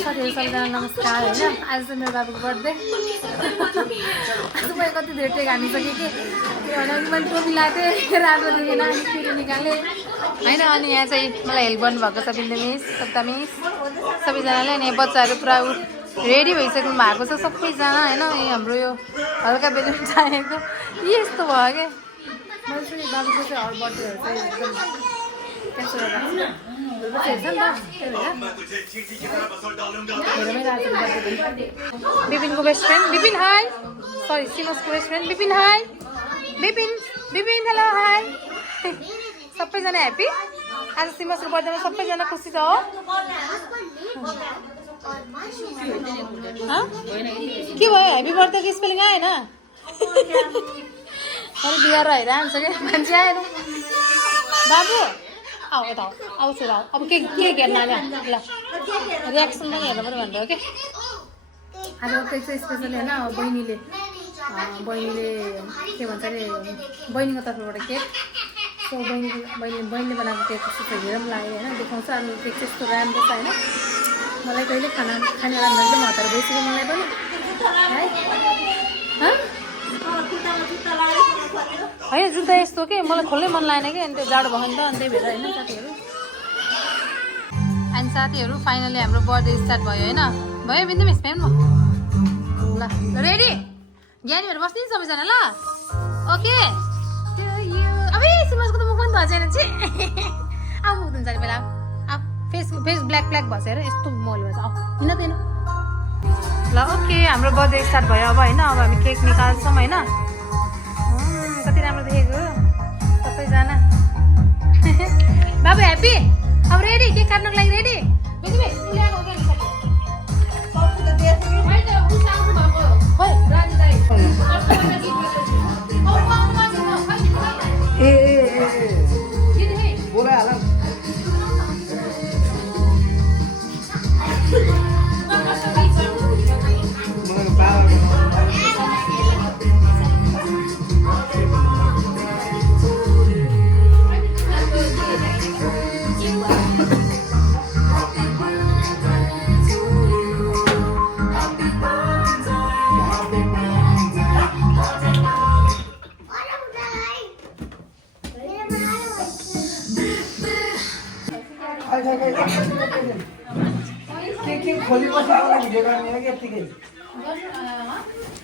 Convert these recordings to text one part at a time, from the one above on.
साथीहरू सबैजना नमस्कार होइन। आज चाहिँ मेरो बाबुको बर्थडे। आज मैले कति धेरै टेक हानिसकेँ कि त्यो होइन मैले टोपी लाएको थिएँ राम्रो देखेन अनि फेरि निकालेँ होइन। अनि यहाँ चाहिँ मलाई हेल्प गर्नुभएको छ बिन्दु मिस सप्ता मिस सबैजनाले। अनि बच्चाहरू पुरा रेडी भइसक्नु भएको छ सबैजना होइन। हाम्रो यो हल्का बेलुन चाहिएको यस्तो भयो क्या। मैले चाहिँ बाबुको चाहिँ बर्थडेहरू चाहिँ एकदम क्यान्सल गरेर हेर्छ नि त त्यही भएर विपिनको best friend Vipin hi sorry सिमसको best friend Vipin hi Vipin Vipin hello hi सबैजना ह्याप्पी। आज सिमसको बर्थडेमा सबैजना खुसी छ हो। के भयो ह्याप्पी बर्थडेको स्पेलिङ आएन अरू बिहार हेरिरहन्छ क्या मान्छे आएन। बाबु आऊ यता आउँछु र अब के हेर्न आयो ल रियाक्सन पनि हेर्नु पऱ्यो भनेर हो क्या। आज केक चाहिँ स्पेसली होइन बहिनीले के भन्छ अरे बहिनीको तर्फबाट केक सो बहिनीले बनाएको केक कस्तो छ हेरौँ लाग्यो होइन देखाउँछ। अनि केक चाहिँ यस्तो राम्रो छ होइन। मलाई कहिले खाने राम्रो एकदम हतार भइसक्यो मलाई पनि है होइन जुत्ता यस्तो के मलाई खोल्नै मन लागेन कि अनि त्यो जाडो भयो नि त अनि त्यही भएर होइन साथीहरू। अनि साथीहरू फाइनली हाम्रो बर्थडे स्टार्ट भयो होइन भयो बिन्दु मिस फ्यान ल रेडी ज्ञानीहरू बस्ने नि सबैजना ल ओके। अब सिमसको त मुख पनि भएको छैन चाहिँ अब मुख धुन्छ नि बेला अब फेस ब्ल्याक भएछ यस्तो मोल भएछ अब हिँड त ल ओके। हाम्रो बर्थडे स्टार्ट भयो अब होइन। अब हामी केक निकाल्छौँ होइन। कति राम्रो देखेको सबैजना बाबु ह्याप्पी अब रेडी केक काट्नुको लागि रेडी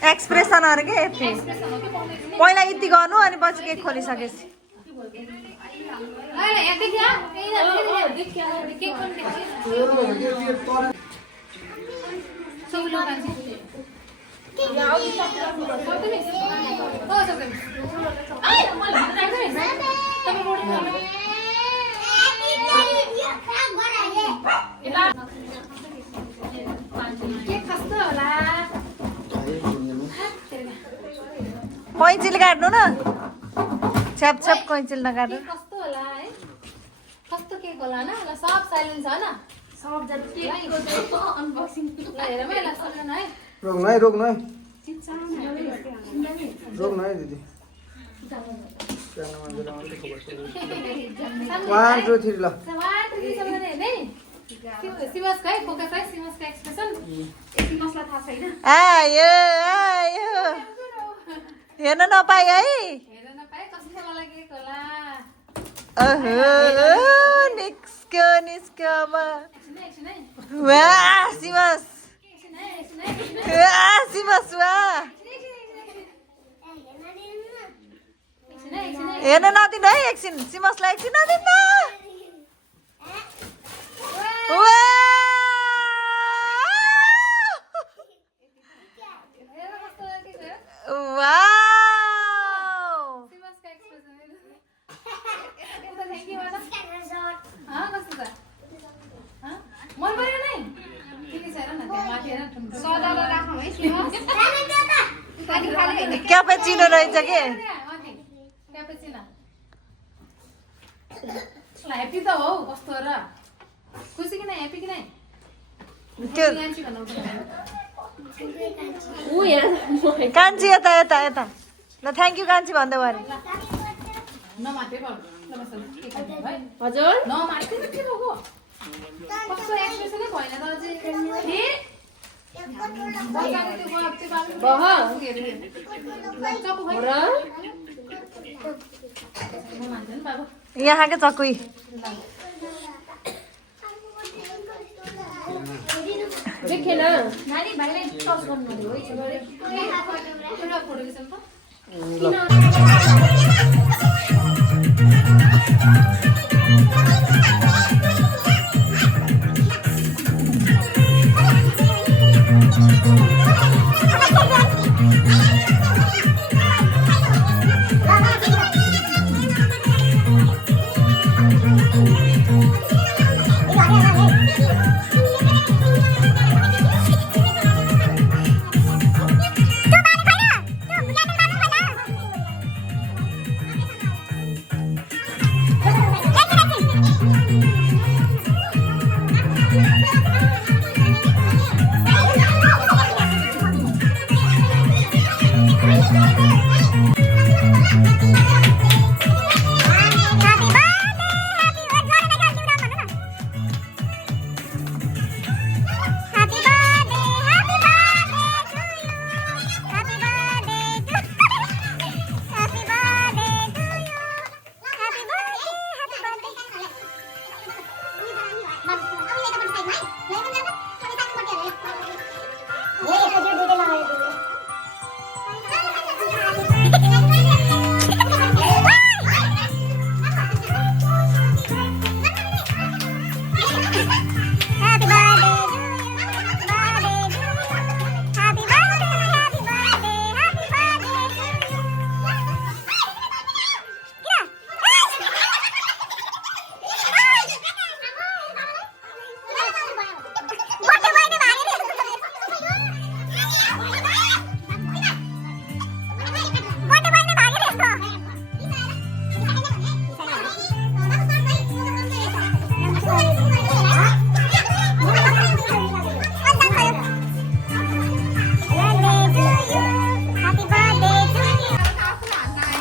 एक्सप्रेसनहरू के यति पहिला यति गर्नु अनि पछि केक खोलिसकेपछि कैँचिल काट्नु न छ्याप छ्याप कैँचिल नकाट्नु कस्तो होला है कस्तो केक होला न ल सब साइलेन्स छ न सब जति अनबक्सिङ ल हेरौँ है ल सबैजना है रोक्नु है दिदी 1 2 3 ल सिमस है फोकस है सिमसको एक्सप्रेसन सिमसलाई थाहा छैन आयो हेर्न नपाए है हेर्न नपाए कस्तो लागेको होला ओहो निस्क्यो वाह सिमस वाह सिमस वाह हेर्न नदिनु है एकछिन सिमसलाई एकछिन नदिनु क्यापेचिनो रहेछ के ह्याप्पी त हो कस्तो र खुसी किन ह्याप्पी किन कान्छी यता यता यता ल थ्याङ्क यू कान्छी भन्दै भयो नमाते हजुर हजुर नमाते के भएको कस्तो एक्सप्रेसनै भएन त अझै बच्चाले त्यो गफ त्यो बाबु म मान्दैन बाबु यहाँ के चकुई देखेन नानी भाइलाई टच गर्नु पर्यो है एउटा फोटो खिचौँ त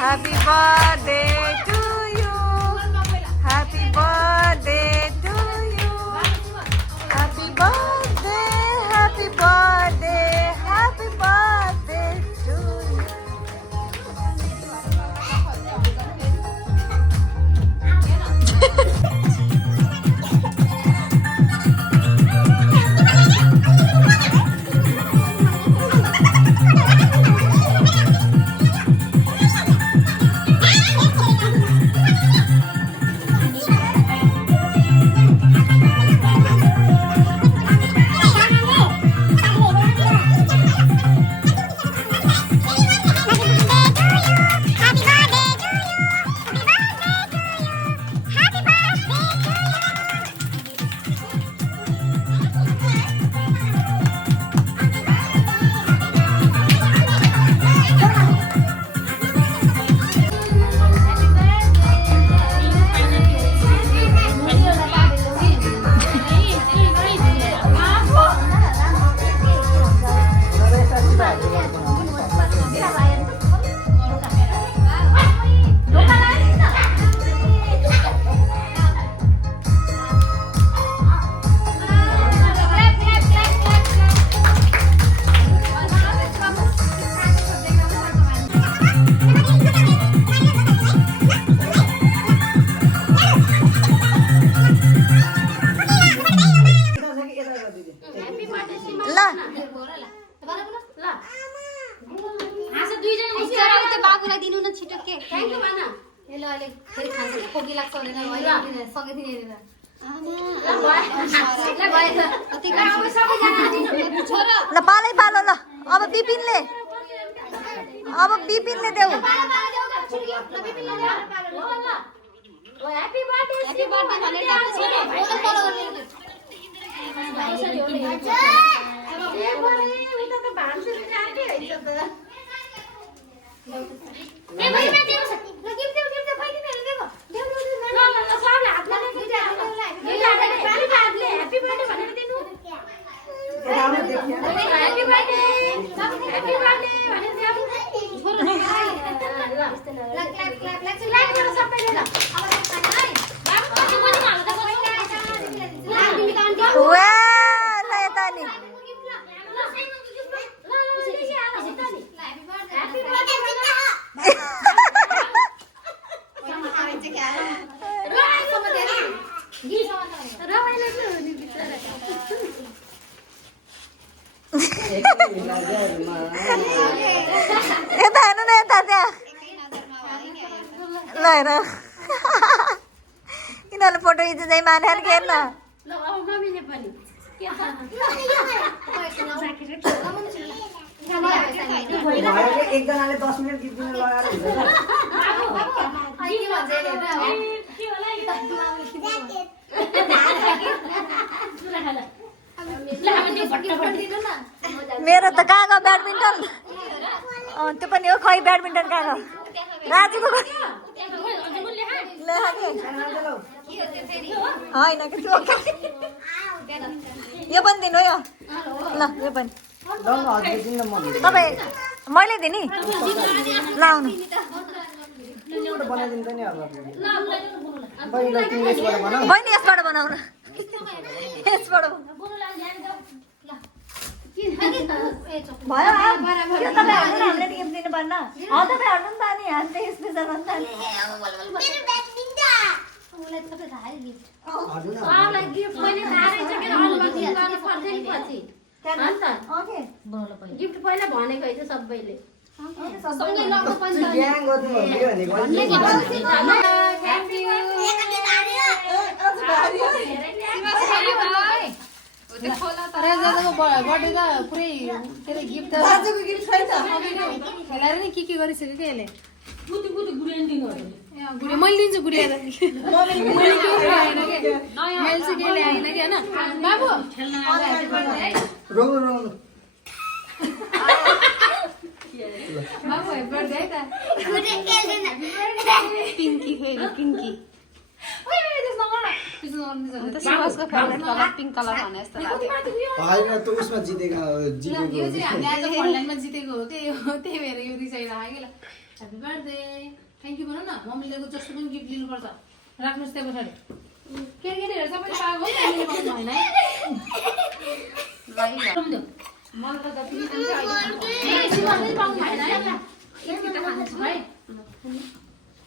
Happy birthday to you. Happy birthday to you. Happy birthday, happy birthday, happy birthday to you. ल पालै पालो ल अब बिपिनले देऊ नि यता हेर्नु न यता त्यहाँ ल हेर यिनीहरूले फोटो खिच्दै मानेर के हेर्न एकजनाले 10 मिनेट गीत दिन लगाएर मेरो त कहाँ गयो ब्याडमिन्टन त्यो पनि हो खै ब्याडमिन्टन कहाँ गयो राजुको होइन कि यो पनि दिनु यो ल यो पनि तपाईँ मैले दिने ल आउनु बनाइदिन्छ नि अब पहिला तिमीले यसबाट बनाऊ बहिनी यसबाट बनाउन यसबाट भयो त्यो तपाईँ हाल्नु न हामीले गिफ्ट दिनु पर्न तपाईँ हाल्नु नि त अनि हामी त स्पेसल हो नि गिफ्ट पहिला भनेको थियो सबैले ग्याङ गर्नु भनेको बर्थडे त पुरै के अरे गिफ्ट त खेलाएर नि के गरिसक्यो क्या यसले गुडिया मैले दिन्छु गुडिया मैले चाहिँ केही ल्याएन कि होइन बाबु रोनु रोनु बाबु बर्थडे है त पिङ्की फेरि पिङ्की शिवासको फेभरेट कलर पिङ्क कलर भने जस्तो लाग्यो होइन त उसमा जितेको यो चाहिँ हामीले आज अनलाइनमा जितेको हो कि यो त्यही भएर यो रिसाइरहेको कि ल ह्याप्पी बर्थडे थ्याङ्क यू भनौँ न मम्मीले जस्तो पनि गिफ्ट लिनुपर्छ राख्नुहोस् त्यहाँ पछाडि केटीहरू सबैले पाएको हो हामीले पाउनु भएन है मलाई त जति शिवासले पाउनु भएन है यति त खान्छु है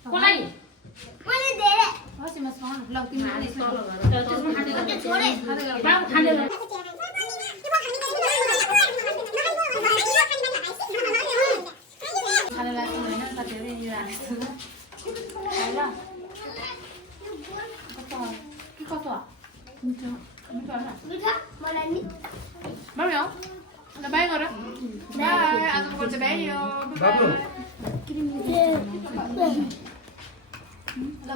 कसलाई हसिमा सँग ल तिमीले त्यसमा खाने खाना लाग्छ होइन साथीहरू यहाँनिर हाल्छु ल कस्तो मिठो मिठो होइन मम्मी हो ल बाई गर बाई आजको बर्थडे बाई हो बाबु ल